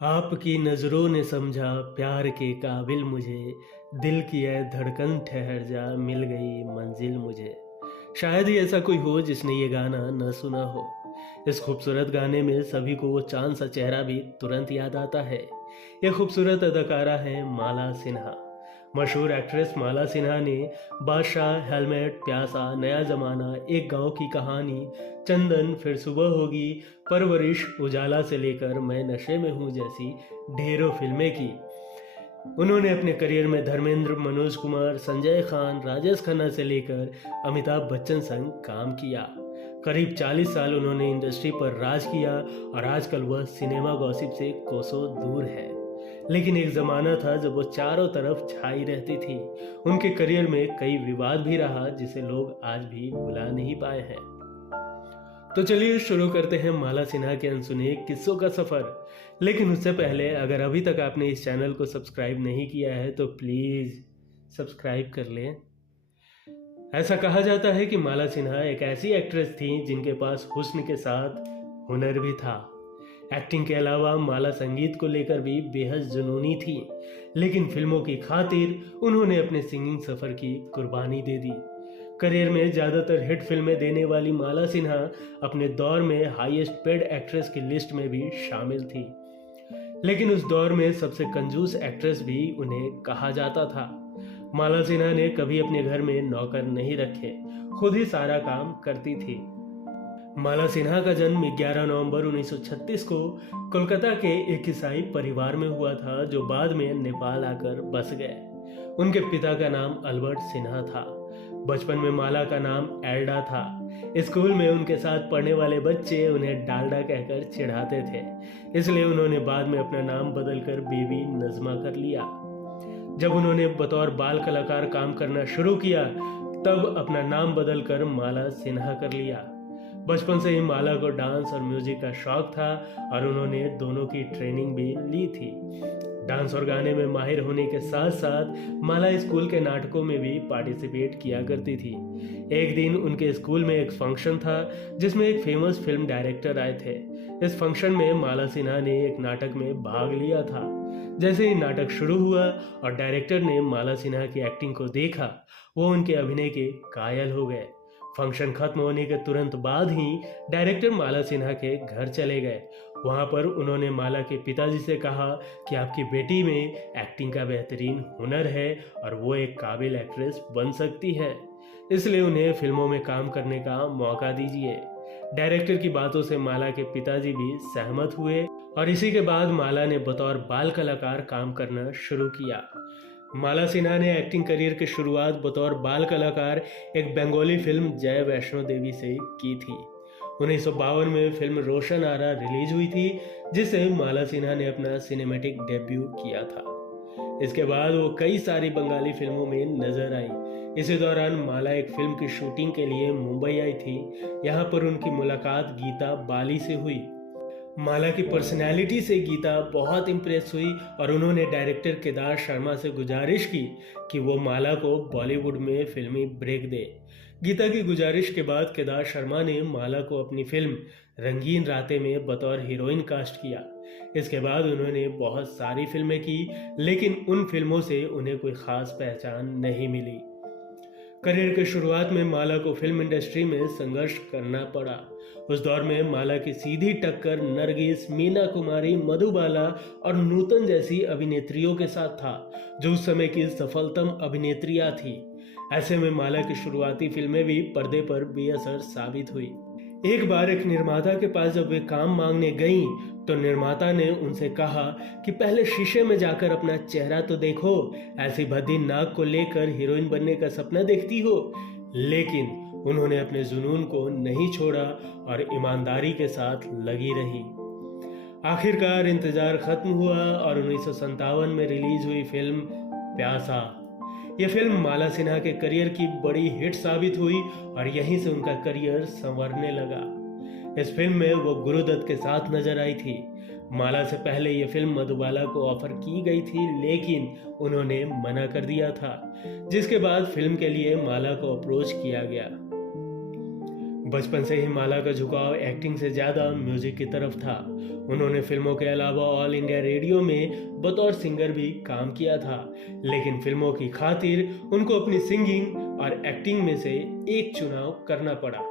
आपकी नज़रों ने समझा प्यार के काबिल मुझे, दिल की है धड़कन ठहर जा, मिल गई मंजिल मुझे। शायद ही ऐसा कोई हो जिसने ये गाना न सुना हो। इस खूबसूरत गाने में सभी को वो चांद सा चेहरा भी तुरंत याद आता है। ये खूबसूरत अदाकारा है माला सिन्हा। मशहूर एक्ट्रेस माला सिन्हा ने बादशाह, हेलमेट, प्यासा, नया ज़माना, एक गांव की कहानी, चंदन, फिर सुबह होगी, परवरिश, उजाला से लेकर मैं नशे में हूँ जैसी ढेरों फिल्में की। उन्होंने अपने करियर में धर्मेंद्र, मनोज कुमार, संजय खान, राजेश खन्ना से लेकर अमिताभ बच्चन संग काम किया। करीब 40 साल उन्होंने इंडस्ट्री पर राज किया और आजकल वह सिनेमा गॉसिप से कोसों दूर है। लेकिन एक ज़माना था जब वो चारों तरफ छाई रहती थी। उनके करियर में कई विवाद भी रहा जिसे लोग आज भी भुला नहीं पाए हैं। तो चलिए शुरू करते हैं माला सिन्हा के अनसुने किस्सों का सफ़र। लेकिन उससे पहले अगर अभी तक आपने इस चैनल को सब्सक्राइब नहीं किया है तो प्लीज़ सब्सक्राइब कर लें। ऐसा कहा जाता है कि माला सिन्हा एक ऐसी एक्ट्रेस थी जिनके पास हुस्न के साथ हुनर भी था। एक्टिंग के अलावा माला संगीत को लेकर भी बेहद जुनूनी थी, लेकिन फिल्मों की खातिर उन्होंने अपने सिंगिंग सफ़र की कुर्बानी दे दी। करियर में ज़्यादातर हिट फिल्में देने वाली माला सिन्हा अपने दौर में हाईएस्ट पेड एक्ट्रेस की लिस्ट में भी शामिल थी। लेकिन उस दौर में सबसे कंजूस एक्ट्रेस भी उन्हें कहा जाता था। माला सिन्हा ने कभी अपने घर में नौकर नहीं रखे, खुद ही सारा काम करती थी। माला सिन्हा का जन्म 11 नवंबर 1936 को कोलकाता के एक ईसाई परिवार में हुआ था, जो बाद में नेपाल आकर बस गए। उनके पिता का नाम अल्बर्ट सिन्हा था। बचपन में माला का नाम एल्डा था। स्कूल में उनके साथ पढ़ने वाले बच्चे उन्हें डालडा कहकर चिढ़ाते थे, इसलिए उन्होंने बाद में अपना नाम बदलकर बेबी नज़मा कर लिया। जब उन्होंने बतौर बाल कलाकार काम करना शुरू किया तब अपना नाम बदलकर माला सिन्हा कर लिया। बचपन से ही माला को डांस और म्यूजिक का शौक था और उन्होंने दोनों की ट्रेनिंग भी ली थी। डांस और गाने में माहिर होने के साथ साथ माला स्कूल के नाटकों में भी पार्टिसिपेट किया करती थी। एक दिन उनके स्कूल में एक फंक्शन था जिसमें एक फेमस फिल्म डायरेक्टर आए थे। इस फंक्शन में माला सिन्हा ने एक नाटक में भाग लिया था। जैसे ही नाटक शुरू हुआ और डायरेक्टर ने माला सिन्हा की एक्टिंग को देखा, वो उनके अभिनय के कायल हो गए। फंक्शन खत्म होने के तुरंत बाद ही डायरेक्टर माला सिन्हा के घर चले गए। वहाँ पर उन्होंने माला के पिताजी से कहा कि आपकी बेटी में एक्टिंग का बेहतरीन हुनर है और वो एक काबिल एक्ट्रेस बन सकती है, इसलिए उन्हें फिल्मों में काम करने का मौका दीजिए। डायरेक्टर की बातों से माला के पिताजी भी सहमत हुए और इसी के बाद माला ने बतौर बाल कलाकार काम करना शुरू किया। माला सिन्हा ने एक्टिंग करियर की शुरुआत बतौर बाल कलाकार एक बंगाली फिल्म जय वैष्णो देवी से की थी। 1952 में फिल्म रोशन आरा रिलीज हुई थी, जिससे माला सिन्हा ने अपना सिनेमैटिक डेब्यू किया था। इसके बाद वो कई सारी बंगाली फिल्मों में नजर आई। इसी दौरान माला एक फिल्म की शूटिंग के लिए मुंबई आई थी। यहाँ पर उनकी मुलाकात गीता बाली से हुई। माला की पर्सनैलिटी से गीता बहुत इम्प्रेस हुई और उन्होंने डायरेक्टर केदार शर्मा से गुजारिश की कि वो माला को बॉलीवुड में फिल्मी ब्रेक दे। गीता की गुजारिश के बाद केदार शर्मा ने माला को अपनी फिल्म रंगीन रातें में बतौर हीरोइन कास्ट किया। इसके बाद उन्होंने बहुत सारी फिल्में की, लेकिन उन फिल्मों से उन्हें कोई खास पहचान नहीं मिली। करियर की शुरुआत में माला को फिल्म इंडस्ट्री में संघर्ष करना पड़ा। उस दौर में माला की सीधी टक्कर नरगिस, मीना कुमारी, मधुबाला और नूतन जैसी अभिनेत्रियों के साथ था, जो उस समय की सफलतम अभिनेत्रियां थी। ऐसे में माला की शुरुआती फिल्में भी पर्दे पर बेअसर साबित हुई। एक बार एक निर्माता के पास जब वे काम मांगने गईं, तो निर्माता ने उनसे कहा कि पहले शीशे में जाकर अपना चेहरा तो देखो, ऐसी भद्दी नाक को लेकर हीरोइन बनने का सपना देखती हो। लेकिन उन्होंने अपने जुनून को नहीं छोड़ा और ईमानदारी के साथ लगी रही। आखिरकार इंतजार खत्म हुआ और 1957 में रिलीज हुई फिल्म प्यासा। यह फिल्म माला सिन्हा के करियर की बड़ी हिट साबित हुई और यहीं से उनका करियर संवरने लगा। इस फिल्म में वो गुरुदत्त के साथ नजर आई थी। माला से पहले ये फिल्म मधुबाला को ऑफर की गई थी, लेकिन उन्होंने मना कर दिया था, जिसके बाद फिल्म के लिए माला को अप्रोच किया गया। बचपन से ही माला का झुकाव एक्टिंग से ज़्यादा म्यूजिक की तरफ था। उन्होंने फिल्मों के अलावा ऑल इंडिया रेडियो में बतौर सिंगर भी काम किया था, लेकिन फिल्मों की खातिर उनको अपनी सिंगिंग और एक्टिंग में से एक चुनाव करना पड़ा।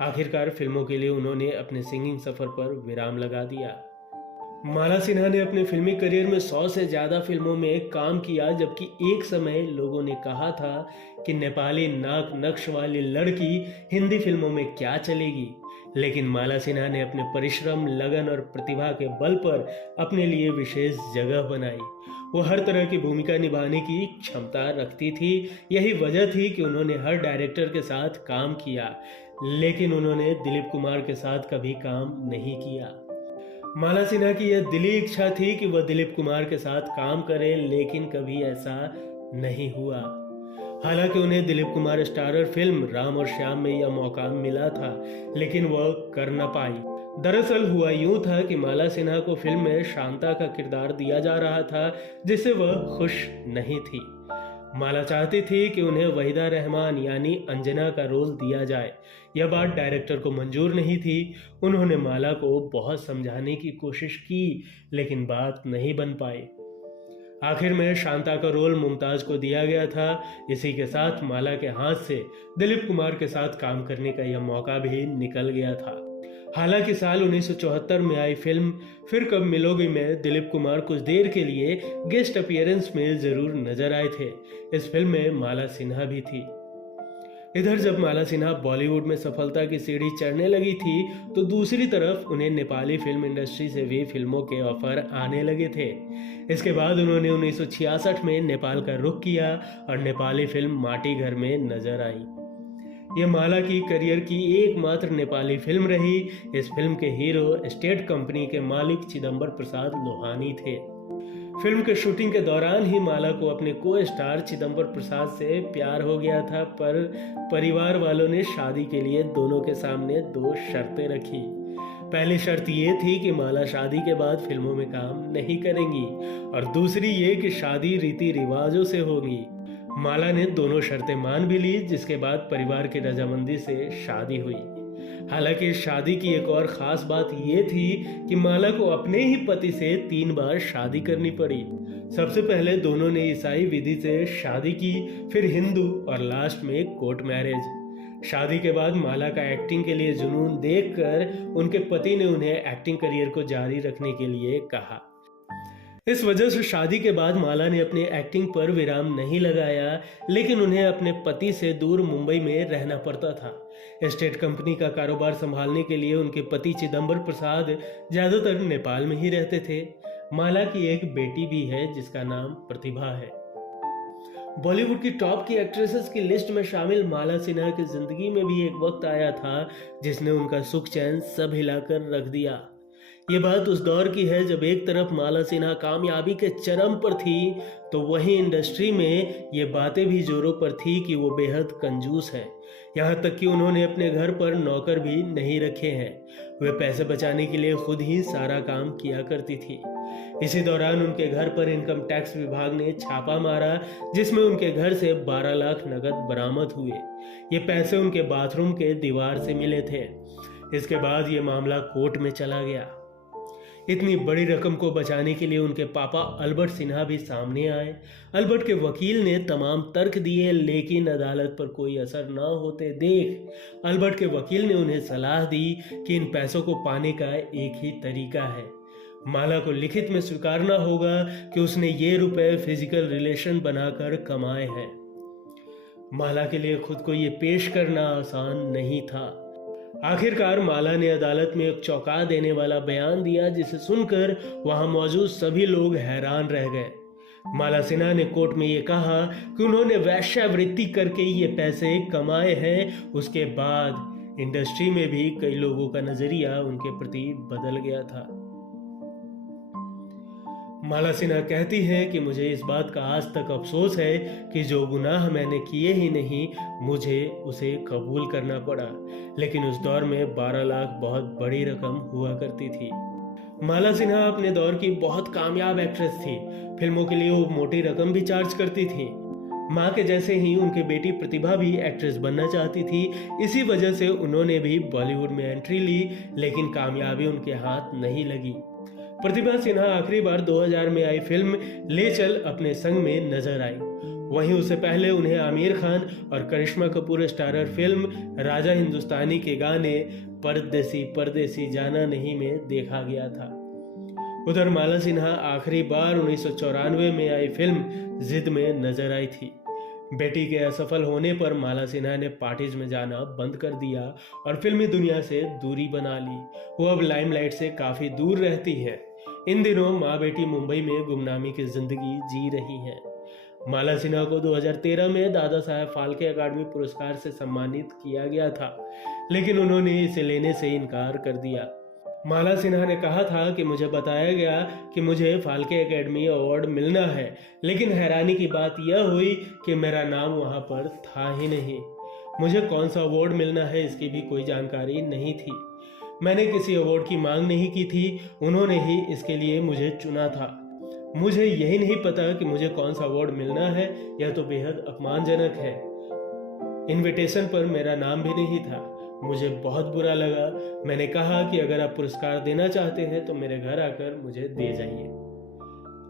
आखिरकार फिल्मों के लिए उन्होंने अपने सिंगिंग सफ़र पर विराम लगा दिया। माला सिन्हा ने अपने फिल्मी करियर में 100 से ज़्यादा फिल्मों में काम किया, जबकि एक समय लोगों ने कहा था कि नेपाली नाक नक्श वाली लड़की हिंदी फिल्मों में क्या चलेगी। लेकिन माला सिन्हा ने अपने परिश्रम, लगन और प्रतिभा के बल पर अपने लिए विशेष जगह बनाई। वो हर तरह की भूमिका निभाने की क्षमता रखती थी। यही वजह थी कि उन्होंने हर डायरेक्टर के साथ काम किया, लेकिन उन्होंने दिलीप कुमार के साथ कभी काम नहीं किया। माला सिन्हा की यह दिली इच्छा थी कि वह दिलीप कुमार के साथ काम करें, लेकिन कभी ऐसा नहीं हुआ। हालांकि उन्हें दिलीप कुमार स्टारर फिल्म राम और श्याम में यह मौका मिला था, लेकिन वह कर न पाई। दरअसल हुआ यूं था कि माला सिन्हा को फिल्म में शांता का किरदार दिया जा रहा था, जिससे वह खुश नहीं थी। माला चाहती थी कि उन्हें वहीदा रहमान यानी अंजना का रोल दिया जाए। यह बात डायरेक्टर को मंजूर नहीं थी। उन्होंने माला को बहुत समझाने की कोशिश की, लेकिन बात नहीं बन पाई। आखिर में शांता का रोल मुमताज को दिया गया था। इसी के साथ माला के हाथ से दिलीप कुमार के साथ काम करने का यह मौका भी निकल गया था। हालांकि साल 1974 में आई फिल्म फिर कब मिलोगी में दिलीप कुमार कुछ देर के लिए गेस्ट अपीयरेंस में जरूर नजर आए थे। इस फिल्म में माला सिन्हा भी थी। इधर जब माला सिन्हा बॉलीवुड में सफलता की सीढ़ी चढ़ने लगी थी, तो दूसरी तरफ उन्हें नेपाली फिल्म इंडस्ट्री से भी फिल्मों के ऑफर आने लगे थे। इसके बाद उन्होंने 1966 में नेपाल का रुख किया और नेपाली फिल्म माटी घर में नजर आई। ये माला की करियर की एकमात्र नेपाली फिल्म रही। इस फिल्म के हीरो स्टेट कंपनी के मालिक चिदंबर प्रसाद लोहानी थे। फिल्म के शूटिंग के दौरान ही माला को अपने को स्टार चिदंबर प्रसाद से प्यार हो गया था, पर परिवार वालों ने शादी के लिए दोनों के सामने 2 शर्तें रखी। पहली शर्त ये थी कि माला शादी के बाद फिल्मों में काम नहीं करेंगी, और दूसरी ये कि शादी रीति रिवाजों से होगी। माला ने दोनों शर्तें मान भी ली, जिसके बाद परिवार की रजामंदी से शादी हुई। हालांकि शादी की एक और ख़ास बात यह थी कि माला को अपने ही पति से 3 बार शादी करनी पड़ी। सबसे पहले दोनों ने ईसाई विधि से शादी की, फिर हिंदू और लास्ट में कोर्ट मैरिज। शादी के बाद माला का एक्टिंग के लिए जुनून देखकर उनके पति ने उन्हें एक्टिंग करियर को जारी रखने के लिए कहा। इस वजह से शादी के बाद माला ने अपने एक्टिंग पर विराम नहीं लगाया, लेकिन उन्हें अपने पति से दूर मुंबई में रहना पड़ता था। एस्टेट कंपनी का कारोबार संभालने के लिए उनके पति चिदंबर प्रसाद ज्यादातर नेपाल में ही रहते थे। माला की एक बेटी भी है जिसका नाम प्रतिभा है। बॉलीवुड की टॉप की एक्ट्रेसेस की लिस्ट में शामिल माला सिन्हा की जिंदगी में भी एक वक्त आया था जिसने उनका सुख चैन सब हिलाकर रख दिया। ये बात उस दौर की है जब एक तरफ माला सिन्हा कामयाबी के चरम पर थी, तो वहीं इंडस्ट्री में ये बातें भी जोरों पर थी कि वो बेहद कंजूस है। यहाँ तक कि उन्होंने अपने घर पर नौकर भी नहीं रखे हैं। वे पैसे बचाने के लिए खुद ही सारा काम किया करती थी। इसी दौरान उनके घर पर इनकम टैक्स विभाग ने छापा मारा, जिसमें उनके घर से 12 लाख नकद बरामद हुए। ये पैसे उनके बाथरूम के दीवार से मिले थे। इसके बाद ये मामला कोर्ट में चला गया। इतनी बड़ी रकम को बचाने के लिए उनके पापा अल्बर्ट सिन्हा भी सामने आए। अल्बर्ट के वकील ने तमाम तर्क दिए, लेकिन अदालत पर कोई असर न होते देख अल्बर्ट के वकील ने उन्हें सलाह दी कि इन पैसों को पाने का एक ही तरीका है। माला को लिखित में स्वीकारना होगा कि उसने ये रुपए फिजिकल रिलेशन बनाकर कमाए हैं। माला के लिए खुद को ये पेश करना आसान नहीं था। आखिरकार माला ने अदालत में एक चौंका देने वाला बयान दिया, जिसे सुनकर वहां मौजूद सभी लोग हैरान रह गए। माला सिन्हा ने कोर्ट में ये कहा कि उन्होंने वेश्यावृत्ति करके ये पैसे कमाए हैं। उसके बाद इंडस्ट्री में भी कई लोगों का नजरिया उनके प्रति बदल गया था। माला सिन्हा कहती हैं कि मुझे इस बात का आज तक अफसोस है कि जो गुनाह मैंने किए ही नहीं, मुझे उसे कबूल करना पड़ा। लेकिन उस दौर में 12 लाख बहुत बड़ी रकम हुआ करती थी। माला सिन्हा अपने दौर की बहुत कामयाब एक्ट्रेस थी। फिल्मों के लिए वो मोटी रकम भी चार्ज करती थी। माँ के जैसे ही उनकी बेटी प्रतिभा भी एक्ट्रेस बनना चाहती थी। इसी वजह से उन्होंने भी बॉलीवुड में एंट्री ली, लेकिन कामयाबी उनके हाथ नहीं लगी। प्रतिभा सिन्हा आखिरी बार 2000 में आई फिल्म ले चल अपने संग में नजर आई। वहीं उससे पहले उन्हें आमिर खान और करिश्मा कपूर स्टारर फिल्म राजा हिंदुस्तानी के गाने परदेसी परदेसी जाना नहीं में देखा गया था। उधर माला सिन्हा आखिरी बार 1994 में आई फिल्म जिद में नजर आई थी। बेटी के असफल होने पर माला सिन्हा ने पार्टीज में जाना बंद कर दिया और फिल्मी दुनिया से दूरी बना ली। वो अब लाइमलाइट से काफी दूर रहती है। इन दिनों माँ बेटी मुंबई में गुमनामी की जिंदगी जी रही हैं। माला सिन्हा को 2013 में दादा साहेब फाल्के अकादमी पुरस्कार से सम्मानित किया गया था, लेकिन उन्होंने इसे लेने से इनकार कर दिया। माला सिन्हा ने कहा था कि मुझे बताया गया कि मुझे फाल्के एकेडमी अवार्ड मिलना है, लेकिन हैरानी की बात यह हुई कि मेरा नाम वहां पर था ही नहीं। मुझे कौन सा अवार्ड मिलना है इसकी भी कोई जानकारी नहीं थी। मैंने किसी अवार्ड की मांग नहीं की थी, उन्होंने ही इसके लिए मुझे चुना था। मुझे यही नहीं पता कि मुझे कौन सा अवार्ड मिलना है, यह तो बेहद अपमानजनक है। इनविटेशन पर मेरा नाम भी नहीं था। मुझे बहुत बुरा लगा। मैंने कहा कि अगर आप पुरस्कार देना चाहते हैं तो मेरे घर आकर मुझे दे जाइए।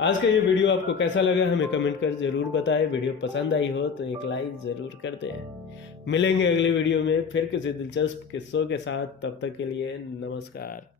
आज का ये वीडियो आपको कैसा लगा हमें कमेंट कर जरूर बताएं। वीडियो पसंद आई हो तो एक लाइक जरूर कर दें। मिलेंगे अगले वीडियो में फिर किसी दिलचस्प किस्सों के साथ। तब तक के लिए नमस्कार।